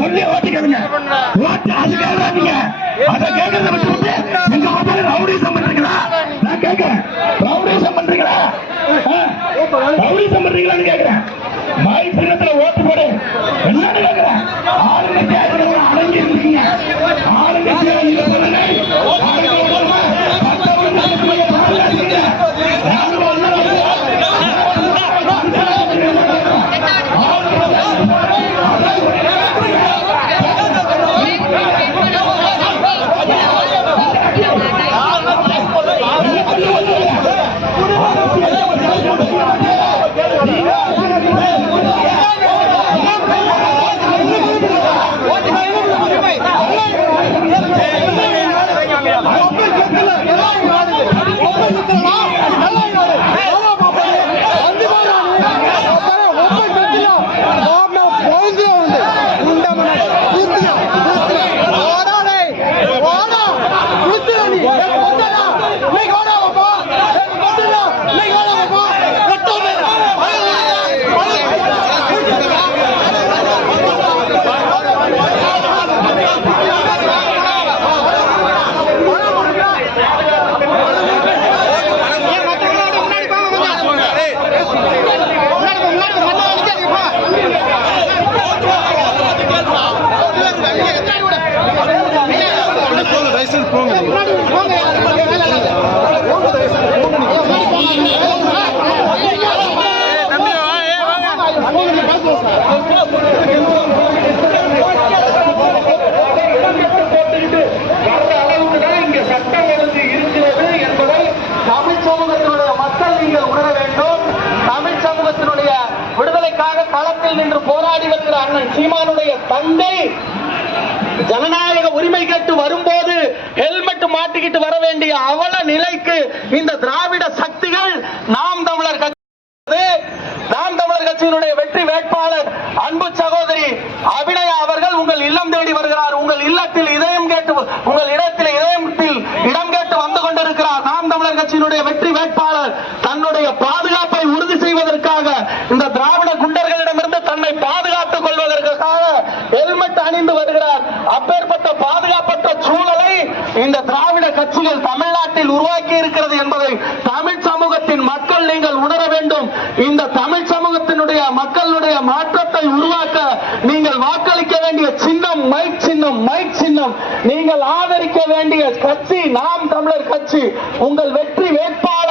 சொல்லி ஓட்டிக்கிறதுங்க ஓட்டு அதுக்காக நீங்க அதை கேட்கறத விட்டு எங்க பார்த்தாலும் ரவுடிசம் பண்றீங்களா? நான் கேட்கிறேன். ரவுடிசம் பண்றீங்களா? ரவுடிசம் பண்றீங்களான்னு கேட்கிறேன். சின்னத்துல ஓட்டு போடு. என்னன்னு கேட்கிறேன். ஆளுங்க அடங்கி இருக்கீங்க ஆளுங்கட்சி நீங்க சொல்லுங்க ஆளுங்க விடாம மத்தவங்க நடத்துவதை பாதுகாத்துங்க ராணுவம் வர்ற அளவுக்கு தான் இங்க சட்டம் ஒழுங்கு இருக்கிறது என்பதை தமிழ் சமூகத்தினுடைய மக்கள் நீங்கள் உணர வேண்டும் தமிழ் சமூகத்தினுடைய விடுதலைக்காக களத்தில் நின்று போராடி வருகிற அண்ணன் சீமானுடைய தந்தை ஜனநாயக உரிமை கேட்டு வரும்போது ஹெல்மெட் மாட்டிக்கிட்டு வர வேண்டிய அவல நிலைக்கு இந்த திராவிட சக்திகள் நாம் தமிழர் கட்சி நாம் தமிழர் கட்சியினுடைய வெற்றி வேட்பாளர் அன்பு சகோதரி அபிநயா அவர்கள் உங்கள் இல்லம் தேடி வருகிறார். உங்கள் இல்லத்தில் இதயம் கேட்டு உங்கள் இடத்தில் இதயத்தில் இடம் கேட்டு வந்து கொண்டிருக்கிறார். நாம் தமிழர் கட்சியினுடைய வெற்றி வேட்பாளர் தன்னுடைய பாதுகாப்பை உறுதி செய்வதற்காக இந்த திராவிட குண்டர்களிடமிருந்து தன்னை பாதுகாத்துக் கொள்வதற்காக ஹெல்மெட் அணிந்து வருகிறார். அப்பேற்பட்ட பாதுகாப்பற்ற சூழலை இந்த திராவிட கட்சிகள் தமிழ்நாட்டில் உருவாக்கி இருக்கிறது என்பதை தமிழ் சமூகத்தின் மக்கள் நீங்கள் உணர வேண்டும். இந்த தமிழ் சமூகத்தினுடைய மக்களுடைய மாற்றத்தை உருவாக்க நீங்கள் வாக்களிக்க வேண்டிய சின்னம் மைக் சின்னம் மைக் சின்னம். நீங்கள் ஆதரிக்க வேண்டிய கட்சி நாம் தமிழர் கட்சி. உங்கள் வெற்றி வேட்பாளர்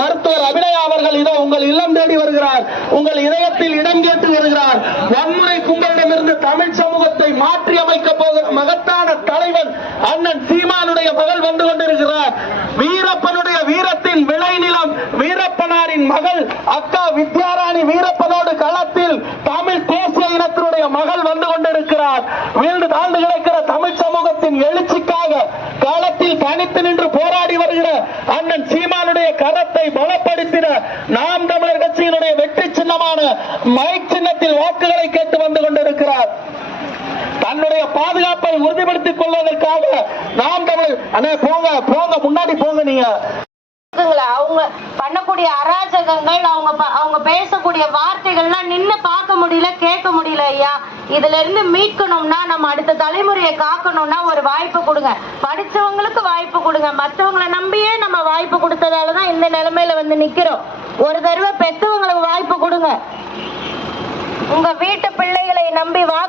மருத்துவர் அபிநயா அவர்கள் இதோ உங்கள் இல்லம் தேடி வருகிறார். உங்கள் இதயத்தில் இடம் கேட்டு வருகிறார். வன்முறை கும்பலிடமிருந்து தமிழ் சமூகத்தை மாற்றி அமைக்க போகிற மகத்தான தலைவன் அண்ணன் சீமானுடைய மகள் வந்து கொண்டிருக்கிறார். வீரப்பனுடைய வீரத்தின் விளைநிலம் வீரப்பனாரின் மகள் அக்கா வித்யாராணி வீரப்பனோடு களத்தில் தமிழ் தேசிய இனத்தினுடைய மகள் வந்து கொண்டிருக்கிறார். வீழ்ந்து தாழ்ந்து கிடக்கிற தமிழ் சமூகத்தின் எழுச்சிக்காக களத்தில் தனித்து நின்று போராடி வருகிற அண்ணன் சீமான் கரத்தை பலப்படுத்தின நாம் தமிழர் கட்சியினுடைய வெற்றி சின்னமான மைக் சின்னத்தில் வாக்குகளை கேட்டு வந்து கொண்டிருக்கிறார். தன்னுடைய பாதுகாப்பை உறுதிப்படுத்திக் கொள்வதற்காக நாம் தமிழ் அண்ணே போங்க போங்க முன்னாடி போங்க நீங்க. அவங்க பண்ணக்கூடிய அராஜகங்கள் அவங்க அவங்க பேசக்கூடிய வார்த்தைகள்லாம் நின்னு பார்க்க முடியல கேட்க முடியல ஐயா. இதுல இருந்து மீட்கணும்னா நம்ம அடுத்த தலைமுறையை காக்கணும்னா ஒரு வாய்ப்பு கொடுங்க. படிச்சவங்களுக்கு வாய்ப்பு கொடுங்க. மற்றவங்களை நம்பியே நம்ம வாய்ப்பு கொடுத்ததாலதான் இந்த நிலைமையில வந்து நிக்கிறோம். ஒரு தடவை பெத்தவங்களுக்கு வாய்ப்பு கொடுங்க. உங்க வீட்டு பிள்ளைகளை நம்பி வாக்கு